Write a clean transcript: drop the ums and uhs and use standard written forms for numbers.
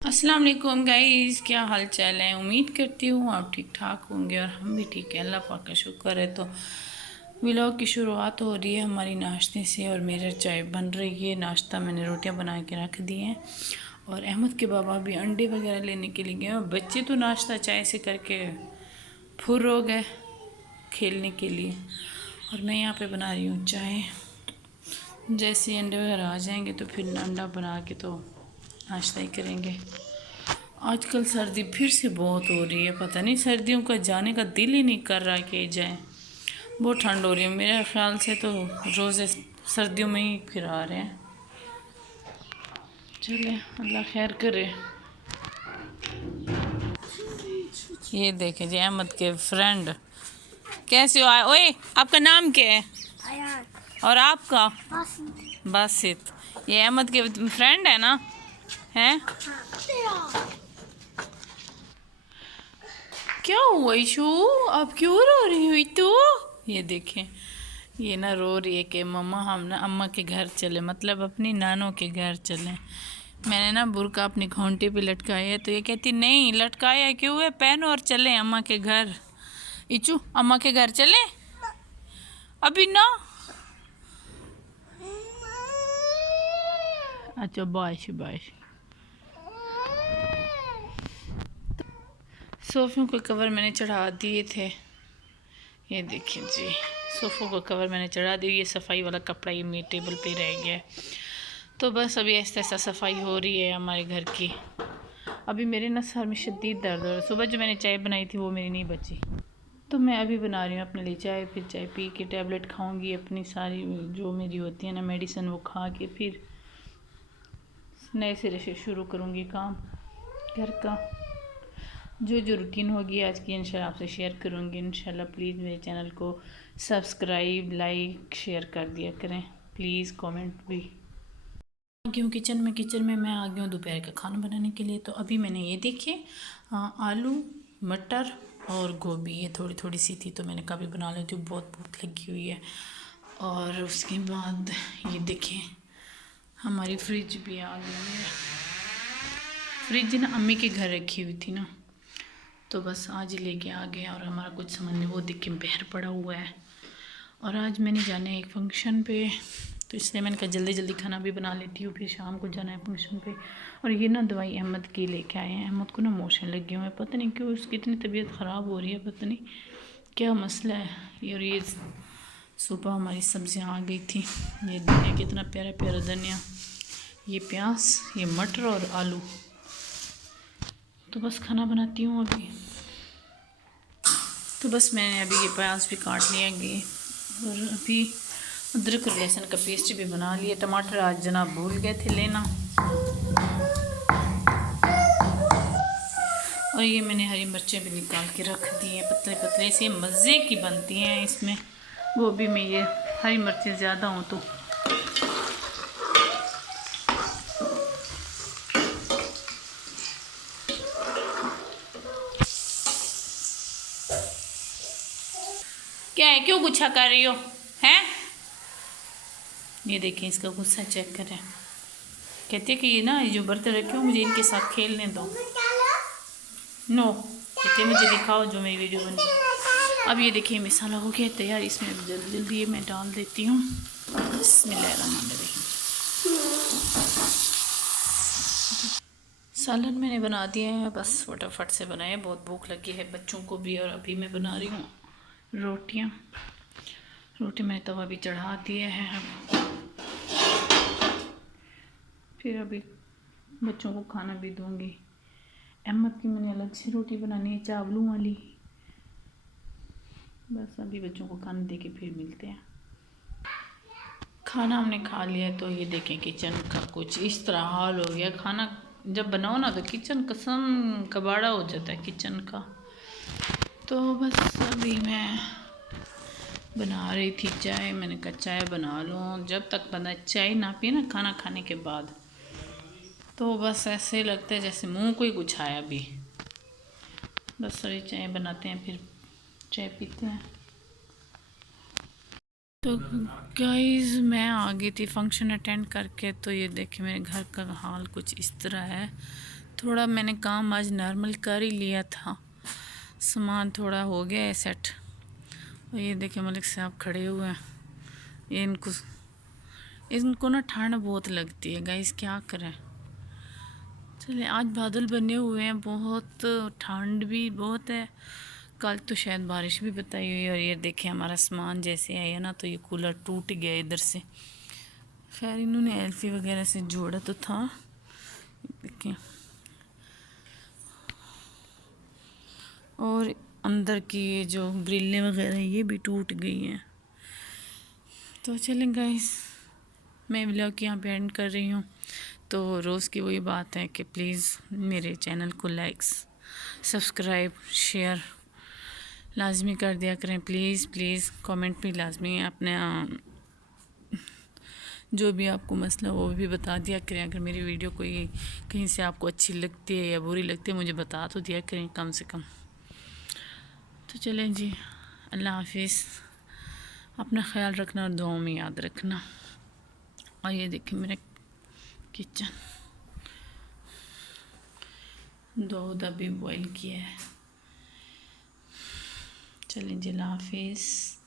अस्सलाम वालेकुम गाइस, क्या हाल चाल है। उम्मीद करती हूँ आप ठीक ठाक होंगे और हम भी ठीक है, अल्लाह पाक का शुक्र है। तो व्लॉग की शुरुआत हो रही है हमारी नाश्ते से और मेरे चाय बन रही है। नाश्ता मैंने रोटियां बना के रख दी हैं और अहमद के बाबा भी अंडे वगैरह लेने के लिए गए और बच्चे तो नाश्ता चाय से करके फुर हो गए खेलने के लिए। और मैं यहाँ पे बना रही हूँ चाय। जैसे अंडे वगैरह आ जाएंगे तो फिर अंडा बना के तो नाश्ता ही करेंगे। आजकल सर्दी फिर से बहुत हो रही है, पता नहीं सर्दियों का जाने का दिल ही नहीं कर रहा कि जाए। बहुत ठंड हो रही है, मेरे ख्याल से तो रोज़े सर्दियों में ही फिर आ रहे हैं। चले अल्लाह खैर करे। ये देखें जी अहमद के फ्रेंड कैसे हो आए। ओए आपका नाम क्या है? अयान। और आपका? बासित। बासित। ये अहमद के फ्रेंड है ना? हैं? क्या हुआ इशू? आप क्यों रो रही हुई? तो ये देखें, ये ना रो रही है कि मम्मा हम ना अम्मा के घर चले, मतलब अपनी नानों के घर चले। मैंने ना बुर्का अपनी घोंटे पे लटकाया है तो ये कहती नहीं, लटकाया क्यों है, पहनो और चले अम्मा के घर। इचू अम्मा के घर चले अभी ना। अच्छा बाश बाश। सोफ़ों के कवर मैंने चढ़ा दिए थे, ये देखिए जी सोफ़ों का कवर मैंने चढ़ा दिया। ये सफाई वाला कपड़ा ये मेरे टेबल पे रह गया है, तो बस अभी ऐसा ऐसा सफाई हो रही है हमारे घर की। अभी मेरे ना सर में शदीद दर्द हो रहा है। सुबह जो मैंने चाय बनाई थी वो मेरी नहीं बची, तो मैं अभी बना रही हूँ अपने लिए चाय। फिर चाय पी के टैबलेट खाऊंगी, अपनी सारी जो मेरी होती है ना मेडिसिन वो खा के फिर नए सिरे से शुरू करूँगी काम घर का। जो जो रूटीन होगी आज की इंशाल्लाह आपसे शेयर करूँगी इंशाल्लाह। प्लीज़ मेरे चैनल को सब्सक्राइब लाइक शेयर कर दिया करें प्लीज़, कमेंट भी। आ गई हूँ किचन में मैं आ गई हूँ दोपहर का खाना बनाने के लिए। तो अभी मैंने ये देखिए आलू मटर और गोभी ये थोड़ी थोड़ी सी थी तो मैंने कभी बना लेती हूँ, बहुत भूख लगी हुई है। और उसके बाद ये देखिए हमारी फ्रिज भी आ गई है। फ्रिज ना अम्मी के घर रखी हुई थी ना, तो बस आज ही लेके आ गए और हमारा कुछ सामान नहीं, वो देख के बाहर पड़ा हुआ है। और आज मैंने जाना है एक फंक्शन पे, तो इसलिए मैंने कहा जल्दी जल्दी खाना भी बना लेती हूँ, फिर शाम को जाना है फंक्शन पे। और ये ना दवाई अहमद की लेके आए हैं। अहमद को ना मोशन लगे हुए हैं, पता नहीं क्यों उसकी इतनी तबीयत ख़राब हो रही है, पता नहीं क्या मसला है। और ये सुबह हमारी सब्जियाँ आ गई थी, ये धनिया कितना प्यारा प्यारा धनिया, ये प्याज, ये मटर और आलू। तो बस खाना बनाती हूँ अभी। तो बस मैंने अभी ये प्याज भी काट लिया गए और अभी अदरक और लहसुन का पेस्ट भी बना लिया। टमाटर आज जनाब भूल गए थे लेना। और ये मैंने हरी मिर्चें भी निकाल के रख दी हैं, पतले पतले से मज़े की बनती हैं इसमें। गोभी में ये हरी मिर्चें ज़्यादा हों तो क्या है, क्यों गुस्सा कर रही हो हैं? ये देखें इसका गुस्सा चेक करें। कहते कि ये ना ये जो बर्तन रखे हो मुझे इनके साथ खेलने दो। नो कहते मुझे दिखाओ जो मेरी वीडियो बनी। अब ये देखिए मसाला हो गया तैयार, इसमें जल्दी जल्दी मैं डाल देती हूँ। बिस्मिल्लाहिर्रहमानिर्रहीम। सालन मैंने बना दिया है, बस फटाफट से बनाए, बहुत भूख लगी है बच्चों को भी। और अभी मैं बना रही हूँ रोटी मैंने तवा भी चढ़ा दिया है। फिर अभी बच्चों को खाना भी दूंगी। अहमद की मैंने अलग से रोटी बनानी है चावलों वाली। बस अभी बच्चों को खाना दे के फिर मिलते हैं। खाना हमने खा लिया, तो ये देखें किचन का कुछ इस तरह हाल हो गया। खाना जब बनाओ ना तो किचन कसम कबाड़ा हो जाता है किचन का। तो बस अभी मैं बना रही थी चाय, मैंने कहा चाय बना लूँ। जब तक बंदा चाय ना पिए ना खाना खाने के बाद, तो बस ऐसे लगता है जैसे मुंह को ही कुछ आया भी। बस अभी चाय बनाते हैं फिर चाय पीते हैं। तो गाइस मैं आ गई थी फंक्शन अटेंड करके। तो ये देखिए मेरे घर का हाल कुछ इस तरह है। थोड़ा मैंने काम आज नॉर्मल कर ही लिया था, सामान थोड़ा हो गया है सेट। और ये देखिए मलिक साहब खड़े हुए हैं, ये इनको ना ठंड बहुत लगती है गाइस, क्या करें। चलिए, आज बादल बने हुए हैं, बहुत ठंड भी बहुत है। कल तो शायद बारिश भी बताई हुई है। और ये देखिए हमारा सामान जैसे आया ना, तो ये कूलर टूट गया इधर से। खैर इन्होंने एल्फी वगैरह से जोड़ा तो था। देखिए, और अंदर की ये जो ग्रिलें वगैरह ये भी टूट गई हैं। तो चलें गाइस, मैं व्लॉग यहाँ पे एंड कर रही हूँ। तो रोज़ की वही बात है कि प्लीज़ मेरे चैनल को लाइक्स, सब्सक्राइब, शेयर लाजमी कर दिया करें। प्लीज़ प्लीज़ कमेंट भी लाजमी अपने जो भी आपको मसला वो भी बता दिया करें। अगर मेरी वीडियो कोई कहीं से आपको अच्छी लगती है या बुरी लगती है, मुझे बता तो दिया करें कम से कम। तो चलें जी, अल्लाह हाफिज़, अपना ख्याल रखना और दुआओं में याद रखना। और ये देखिए मेरा किचन, दूध अभी बॉईल किया है। चलें जी, अल्लाह हाफिज़।